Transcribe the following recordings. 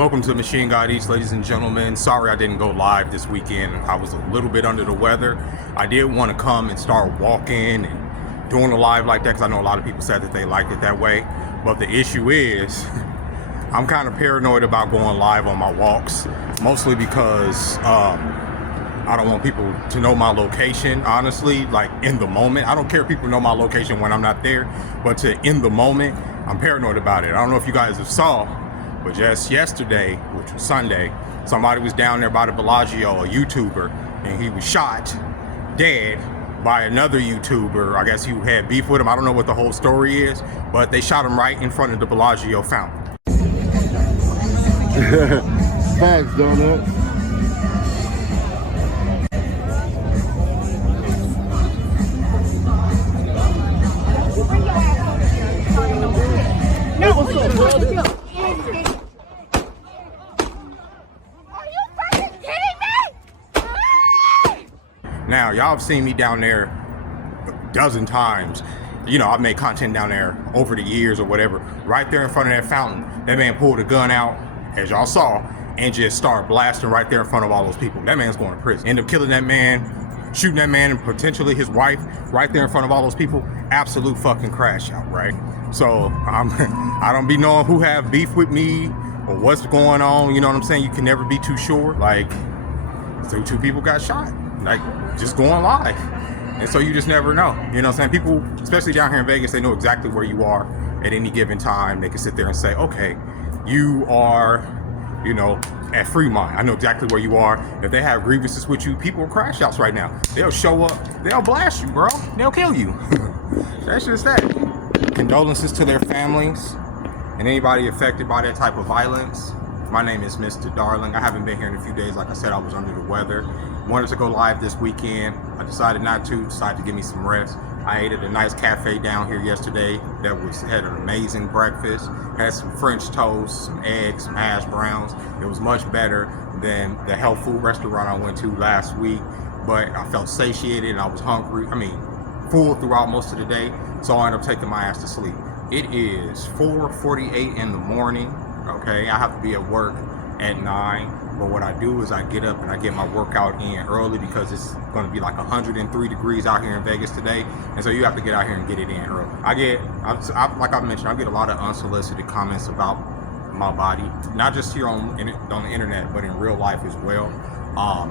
welcome to Machine God Eats, ladies and gentlemen. Sorry I didn't go live this weekend. I was a little bit under the weather. I did want to come and start walking and doing a live like that because I know a lot of people said that they liked it that way. But the issue is, I'm kind of paranoid about going live on my walks, mostly because I don't want people to know my location, honestly, like in the moment. I don't care if people know my location when I'm not there, but in the moment, I'm paranoid about it. I don't know if you guys have saw, but just yesterday, which was Sunday, somebody was down there by the Bellagio, a YouTuber, and he was shot dead by another YouTuber. I guess he had beef with him. I don't know what the whole story is, but they shot him right in front of the Bellagio fountain. Thanks, Donut. Now, y'all have seen me down there a dozen times. You know, I've made content down there over the years or whatever. Right there in front of that fountain, that man pulled a gun out, as y'all saw, and just started blasting right there in front of all those people. That man's going to prison. End up killing that man, shooting that man and potentially his wife right there in front of all those people. Absolute fucking crash out, right? So I don't be knowing who have beef with me or what's going on. You know what I'm saying? You can never be too sure. Like, so two people got shot, like just going live. And so you just never know. You know what I'm saying? People, especially down here in Vegas, they know exactly where you are at any given time. They can sit there and say, okay, you are, you know, at Fremont. I know exactly where you are. If they have grievances with you, people are crash outs right now. They'll show up, they'll blast you, bro. They'll kill you. That's just that. Condolences to their families and anybody affected by that type of violence. My name is Mr. Darling. I haven't been here in a few days. Like I said, I was under the weather. Wanted to go live this weekend. I decided not to. Decided to give me some rest. I ate at a nice cafe down here yesterday that had an amazing breakfast. Had some French toast, some eggs, some hash browns. It was much better than the health food restaurant I went to last week. But I felt satiated and I was hungry. I mean, full throughout most of the day. So I ended up taking my ass to sleep. It is 4:48 in the morning. Okay, I have to be at work at 9. But what I do is I get up and I get my workout in early because it's going to be like 103 degrees out here in Vegas today. And so you have to get out here and get it in early. Like I mentioned, I get a lot of unsolicited comments about my body, not just here on the internet, but in real life as well.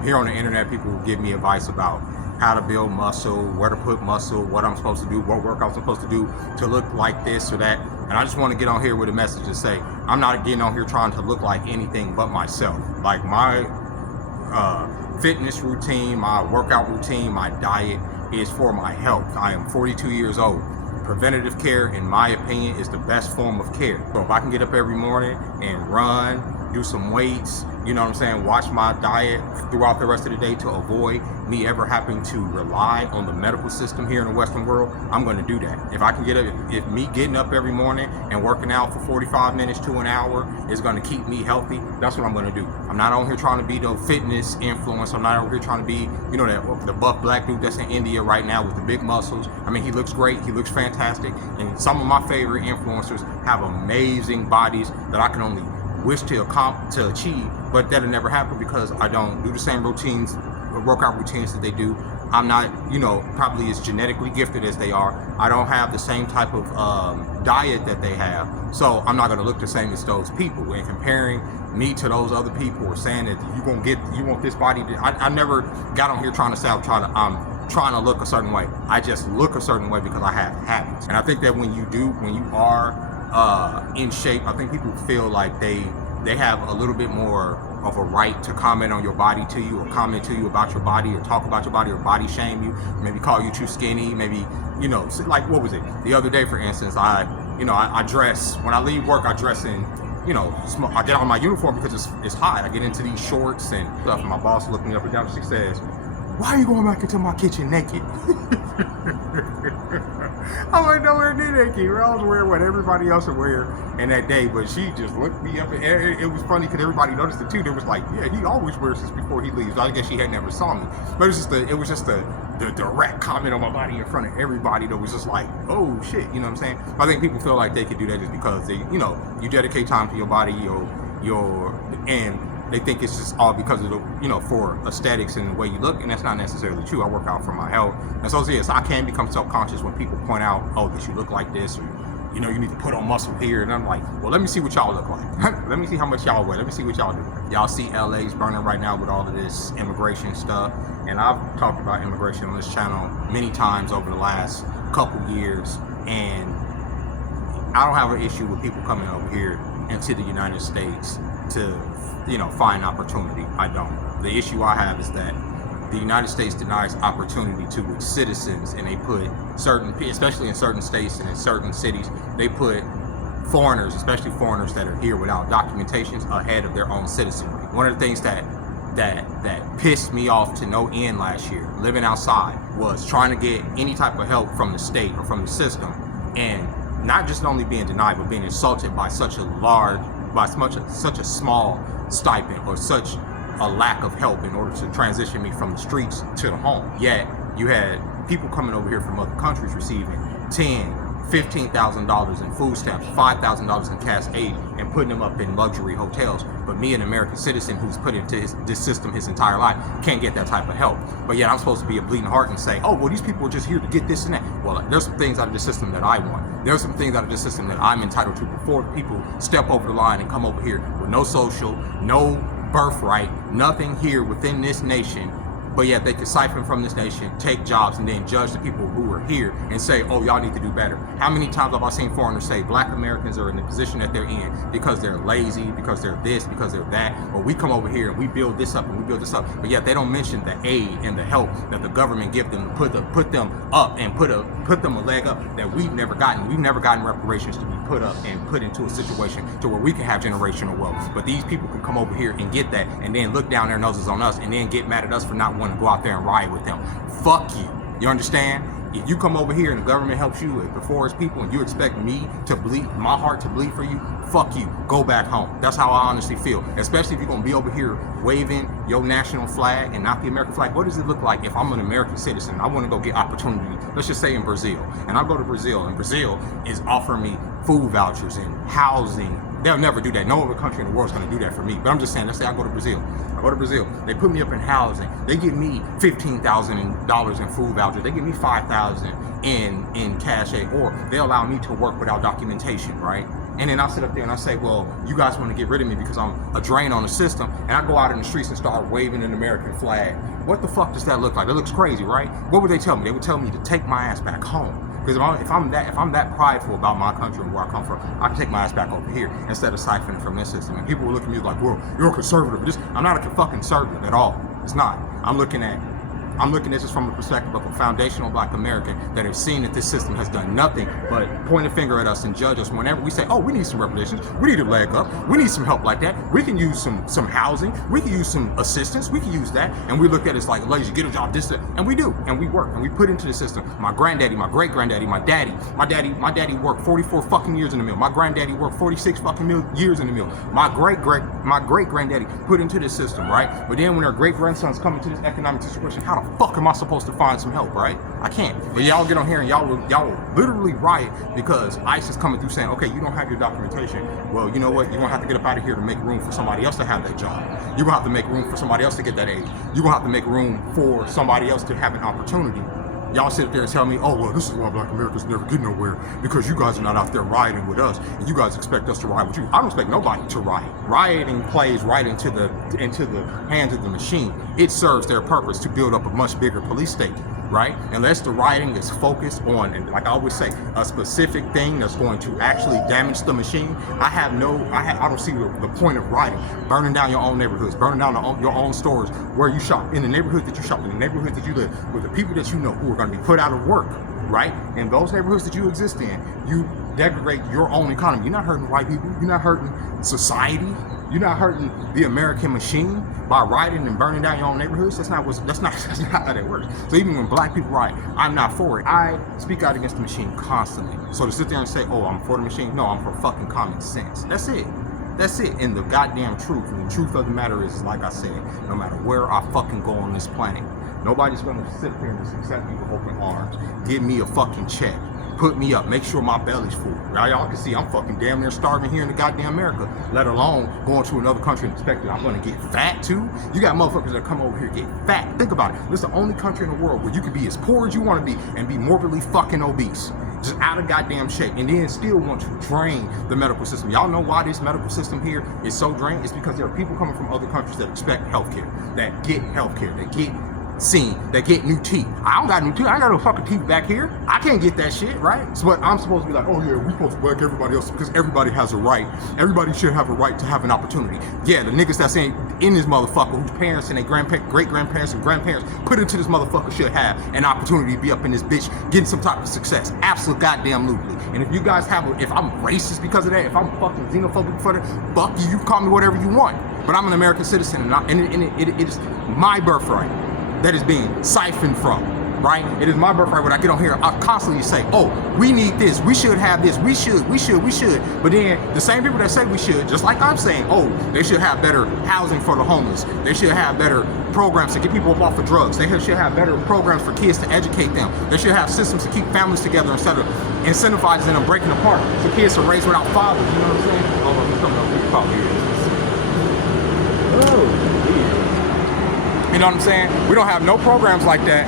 Here on the internet, people will give me advice about how to build muscle, where to put muscle, what I'm supposed to do, what workouts I'm supposed to do to look like this or that. And I just want to get on here with a message to say, I'm not getting on here trying to look like anything but myself. Like my fitness routine, my workout routine, my diet is for my health. I am 42 years old. Preventative care, in my opinion, is the best form of care. So if I can get up every morning and run, do some weights, you know what I'm saying, watch my diet throughout the rest of the day to avoid me ever having to rely on the medical system here in the Western world, I'm going to do that. If I can get up, if me getting up every morning and working out for 45 minutes to an hour is going to keep me healthy, that's what I'm going to do. I'm not on here trying to be the fitness influence. I'm not over here trying to be, you know, the buff black dude that's in India right now with the big muscles. I mean, he looks great. He looks fantastic. And some of my favorite influencers have amazing bodies that I can only wish to achieve, but that'll never happen because I don't do the same routines, workout routines that they do. I'm not, you know, probably as genetically gifted as they are. I don't have the same type of diet that they have, so I'm not going to look the same as those people. And comparing me to those other people or saying that you want this body, I never got on here trying to say I'm trying to look a certain way. I just look a certain way because I have habits. And I think that when you are in shape, I think people feel like they have a little bit more of a right to comment on your body to you, or comment to you about your body, or talk about your body, or body shame you, maybe call you too skinny, maybe, you know, like what was it the other day, for instance, I dress, when I leave work, I dress in, you know, I get on my uniform because it's hot. I get into these shorts and stuff, and my boss looked me up and down, she says, "Why are you going back into my kitchen naked?" I'm like, nowhere near naked. I was wearing what everybody else would wear in that day, but she just looked me up, and it was funny because everybody noticed it too. They was like, yeah, he always wears this before he leaves. I guess she had never saw me, but it was just the direct comment on my body in front of everybody that was just like, oh shit, you know what I'm saying? I think people feel like they could do that just because they, you know, you dedicate time to your body, and they think it's just all because of the, for aesthetics and the way you look, and that's not necessarily true. I work out for my health. And so yes, I can become self-conscious when people point out, oh, that you look like this, or you need to put on muscle here, and I'm like, well, let me see what y'all look like. Let me see how much y'all weigh. Let me see what y'all do. Y'all see LA's burning right now with all of this immigration stuff, and I've talked about immigration on this channel many times over the last couple years, and I don't have an issue with people coming over here into the United States to, find opportunity. I don't. The issue I have is that the United States denies opportunity to its citizens, and they put especially in certain states and in certain cities, they put foreigners, especially foreigners that are here without documentations, ahead of their own citizenry. One of the things that pissed me off to no end last year, living outside, was trying to get any type of help from the state or from the system, and not just only being denied, but being insulted by such a small stipend, or such a lack of help in order to transition me from the streets to the home. Yet you had people coming over here from other countries receiving $15,000 in food stamps, $5,000 in cash aid, and putting them up in luxury hotels. But me, an American citizen who's put into this system his entire life, can't get that type of help. But yet I'm supposed to be a bleeding heart and say, oh, well, these people are just here to get this and that. Well, there's some things out of the system that I want. There's some things out of the system that I'm entitled to before people step over the line and come over here with no social, no birthright, nothing here within this nation. But yet they can siphon from this nation, take jobs, and then judge the people who are here and say, oh, y'all need to do better. How many times have I seen foreigners say Black Americans are in the position that they're in because they're lazy, because they're this, because they're that, or we come over here and we build this up and we build this up, but yet they don't mention the aid and the help that the government give them to put them up and put them a leg up that we've never gotten. We've never gotten reparations to be put up and put into a situation to where we can have generational wealth. But these people can come over here and get that, and then look down their noses on us, and then get mad at us for not wanting to go out there and riot with them. Fuck you. You understand? If you come over here and the government helps you with the forest people, and you expect me to bleed, my heart to bleed for you, fuck you. Go back home. That's how I honestly feel. Especially if you're going to be over here waving your national flag and not the American flag. What does it look like if I'm an American citizen and I want to go get opportunity, let's just say in Brazil, and I go to Brazil, and Brazil is offering me food vouchers and housing. They'll never do that. No other country in the world is going to do that for me. But I'm just saying, let's say I go to Brazil. They put me up in housing. They give me $15,000 in food vouchers. They give me $5,000 in cash aid, or they allow me to work without documentation, right? And then I sit up there and I say, well, you guys want to get rid of me because I'm a drain on the system, and I go out in the streets and start waving an American flag. What the fuck does that look like? That looks crazy, right? What would they tell me? They would tell me to take my ass back home. Because if I'm that prideful about my country and where I come from, I can take my ass back over here instead of siphoning from this system. And people will look at me like, well, you're a conservative. I'm not a fucking conservative at all. It's not. I'm looking at this from the perspective of a foundational Black American that have seen that this system has done nothing but point a finger at us and judge us whenever we say, oh, we need some reparations, we need a leg up, we need some help like that, we can use some housing, we can use some assistance, we can use that, and we look at it as like, lazy, get a job, this, that, and we do, and we work, and we put into the system. My granddaddy, my great-granddaddy, my daddy worked 44 fucking years in the mill, my granddaddy worked 46 fucking years in the mill, my great-granddaddy put into this system, right? But then when their great-grandsons come into this economic situation, how the fuck am I supposed to find some help, right? I can't. But y'all get on here and y'all will literally riot because ICE is coming through saying, okay, you don't have your documentation. Well, you know what? You're gonna have to get up out of here to make room for somebody else to have that job. You're gonna have to make room for somebody else to get that aid. You're gonna have to make room for somebody else to have an opportunity. Y'all sit there and tell me, oh, well, this is why Black Americans never get nowhere, because you guys are not out there rioting with us, and you guys expect us to riot with you. I don't expect nobody to riot. Rioting plays right into the hands of the machine. It serves their purpose to build up a much bigger police state, right? Unless the rioting is focused on, and like I always say, a specific thing that's going to actually damage the machine, I don't see the point of rioting. Burning down your own neighborhoods, burning down your own stores where you shop, in the neighborhood that you shop, in the neighborhood that you live, with the people that you know who are going to be put out of work, right? In those neighborhoods that you exist in, you degrade your own economy. You're not hurting white people. You're not hurting society. You're not hurting the American machine by rioting and burning down your own neighborhoods. That's not how that works. So even when Black people riot, I'm not for it. I speak out against the machine constantly. So to sit there and say, oh, I'm for the machine, no, I'm for fucking common sense. That's it. And the goddamn truth. And the truth of the matter is, like I said, no matter where I fucking go on this planet, nobody's gonna sit there and just accept me with open arms. Give me a fucking check. put me up, make sure my belly's full. Y'all can see I'm fucking damn near starving here in the goddamn America, let alone going to another country and expecting I'm gonna get fat too. You got motherfuckers that come over here get fat. Think about it. This is the only country in the world where you can be as poor as you want to be and be morbidly fucking obese, just out of goddamn shape, and then still want to drain the medical system. Y'all know why this medical system here is so drained? It's because there are people coming from other countries that expect healthcare, that get healthcare, that get seen, that get new teeth. I don't got new teeth. I got no fucking teeth back here. I can't get that shit, right? So but I'm supposed to be like, oh yeah, we supposed to work everybody else because everybody has a right. Everybody should have a right to have an opportunity. Yeah, the niggas that's in this motherfucker, whose parents and their great-grandparents and grandparents put into this motherfucker should have an opportunity to be up in this bitch getting some type of success. Absolutely goddamn lutely. And if you guys have, if I'm racist because of that, if I'm fucking xenophobic for that, fuck you. You can call me whatever you want. But I'm an American citizen, and it is my birthright that is being siphoned from, right? It is my birthright when I get on here, I constantly say, oh, we need this, we should have this, we should. But then the same people that say we should, just like I'm saying, oh, they should have better housing for the homeless. They should have better programs to get people off of drugs. They should have better programs for kids to educate them. They should have systems to keep families together instead of incentivizing them breaking apart so kids are raised without fathers. You know what I'm saying? Oh, he's coming up. He's probably here. Oh, you know what I'm saying? We don't have no programs like that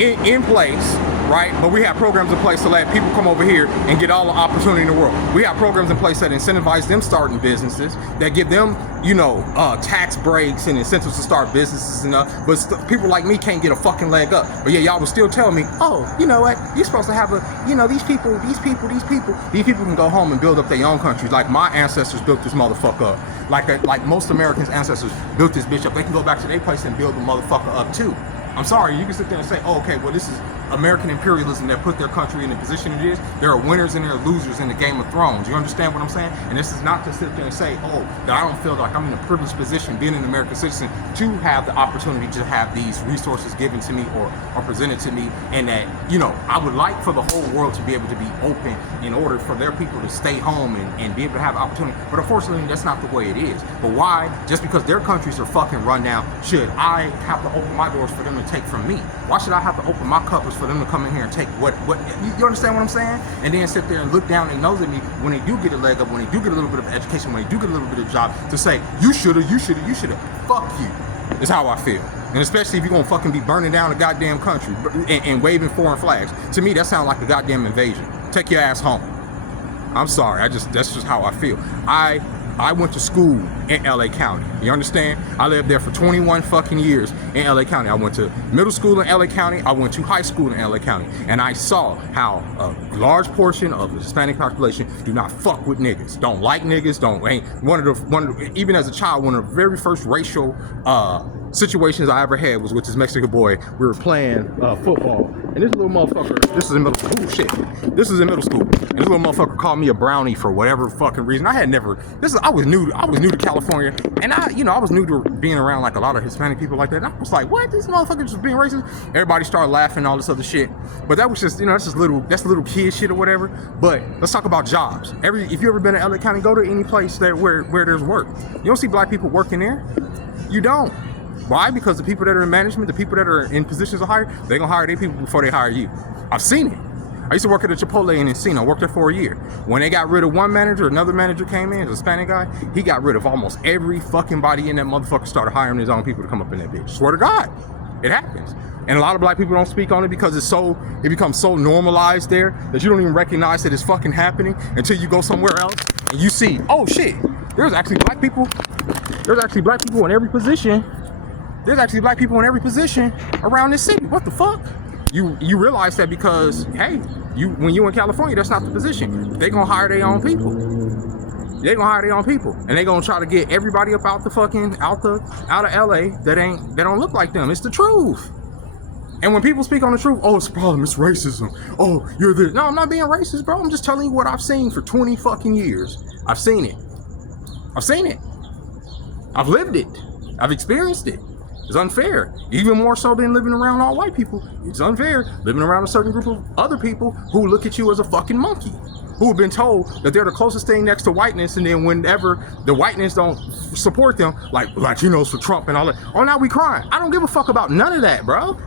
in place, right? But we have programs in place to let people come over here and get all the opportunity in the world. We have programs in place that incentivize them starting businesses, that give them, you know, tax breaks and incentives to start businesses and but people like me can't get a fucking leg up. But yeah, y'all will still tell me, oh, you know what? You're supposed to have a, you know, these people can go home and build up their own countries like my ancestors built this motherfucker up. Like most Americans' ancestors built this bitch up. They can go back to their place and build the motherfucker up too. I'm sorry, you can sit there and say, oh, okay, well, this is American imperialism that put their country in the position it is. There are winners and there are losers in the Game of Thrones. You understand what I'm saying? And this is not to sit there and say, oh, that I don't feel like I'm in a privileged position being an American citizen to have the opportunity to have these resources given to me or presented to me, and that, you know, I would like for the whole world to be able to be open in order for their people to stay home and be able to have opportunity. But unfortunately, that's not the way it is. But why, just because their countries are fucking run down, should I have to open my doors for them to take from me? Why should I have to open my cupboards for them to come in here and take what you understand what I'm saying? And then sit there and look down and nose at me when they do get a leg up, when they do get a little bit of education, when they do get a little bit of job, to say, you shoulda. Fuck you, is how I feel. And especially if you're gonna fucking be burning down a goddamn country and waving foreign flags. To me, that sounds like a goddamn invasion. Take your ass home. I'm sorry, that's just how I feel. I went to school in LA County. You understand? I lived there for 21 fucking years in LA County. I went to middle school in LA County. I went to high school in LA County. And I saw how a large portion of the Hispanic population do not fuck with niggas. Don't like niggas. Even as a child, one of the very first racial situations I ever had was with this Mexican boy. We were playing football. And this little motherfucker, this is in middle school. Oh shit. This is in middle school. And this little motherfucker called me a brownie for whatever fucking reason. I was new to California, and I was new to being around like a lot of Hispanic people like that. And I was like, what? This motherfucker just being racist? Everybody started laughing, all this other shit. But that was just, that's little kid shit or whatever. But let's talk about jobs. If you ever been to LA County, go to any place where there's work. You don't see black people working there. You don't. Why? Because the people that are in management, the people that are in positions of hire, they're gonna hire their people before they hire you. I've seen it. I used to work at a Chipotle in Encino. I worked there for a year. When they got rid of one manager, another manager came in, a Hispanic guy. He got rid of almost every fucking body in that motherfucker, started hiring his own people to come up in that bitch. Swear to God, it happens. And a lot of black people don't speak on it because it becomes so normalized there that you don't even recognize that it's fucking happening until you go somewhere else and you see, oh shit, there's actually black people in every position. There's actually black people in every position around this city. What the fuck? You realize that because, hey, when you in California, that's not the position. They gonna hire their own people. They gonna hire their own people, and they gonna try to get everybody up out of LA that don't look like them. It's the truth. And when people speak on the truth, oh, it's a problem, it's racism. Oh, you're this. No, I'm not being racist, bro. I'm just telling you what I've seen for 20 fucking years. I've seen it. I've lived it. I've experienced it. It's unfair. Even more so than living around all white people. It's unfair living around a certain group of other people who look at you as a fucking monkey, who have been told that they're the closest thing next to whiteness, and then whenever the whiteness don't support them, like Latinos for Trump and all that, oh, now we crying. I don't give a fuck about none of that, bro.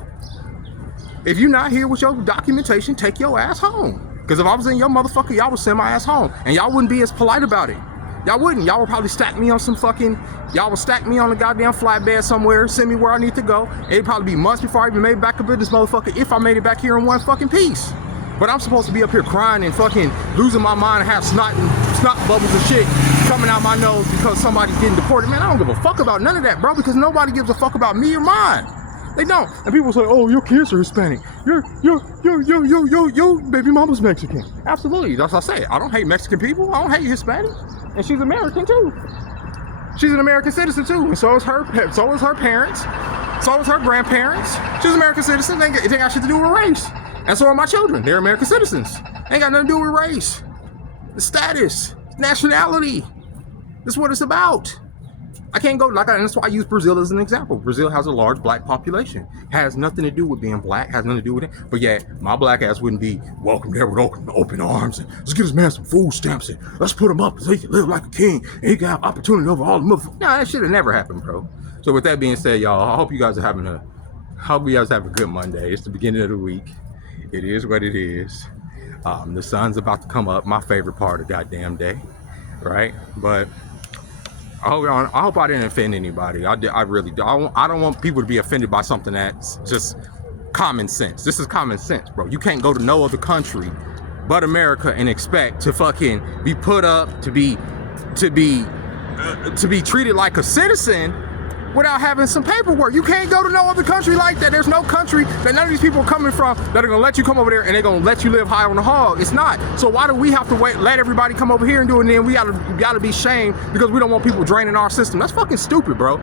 If you're not here with your documentation, take your ass home. Because if I was in your motherfucker, y'all would send my ass home. And y'all wouldn't be as polite about it. Y'all wouldn't. Y'all would probably stack me on some fucking, y'all would stack me on a goddamn flatbed somewhere, send me where I need to go. It'd probably be months before I even made it back up in this motherfucker if I made it back here in one fucking piece. But I'm supposed to be up here crying and fucking losing my mind and have snot bubbles and shit coming out my nose because somebody's getting deported. Man, I don't give a fuck about none of that, bro, because nobody gives a fuck about me or mine. They don't. And people say, oh, your kids are Hispanic. Your baby mama's Mexican. Absolutely. That's what I say. I don't hate Mexican people. I don't hate Hispanic. And she's American too. She's an American citizen too. And so is her parents. So is her grandparents. She's an American citizen. They ain't got shit to do with race. And so are my children. They're American citizens. They ain't got nothing to do with race. The status, nationality. That's what it's about. I can't go, and that's why I use Brazil as an example. Brazil has a large black population. Has nothing to do with being black, has nothing to do with it. But yeah, my black ass wouldn't be welcomed there with open arms. And let's give this man some food stamps and let's put him up so he can live like a king and he can have opportunity over all the motherfuckers. Nah, that shit have never happened, bro. So with that being said, y'all, I hope you guys have a good Monday. It's the beginning of the week. It is what it is. The sun's about to come up, my favorite part of the goddamn day, right? But I hope I didn't offend anybody. I really do. I don't want people to be offended by something that's just common sense. This is common sense, bro. You can't go to no other country but America and expect to fucking be put up to be treated like a citizen without having some paperwork. You can't go to no other country like that. There's no country that none of these people are coming from that are gonna let you come over there and they're gonna let you live high on the hog. It's not. So why do we have to let everybody come over here and do it, and then we gotta be shamed because we don't want people draining our system? That's fucking stupid, bro.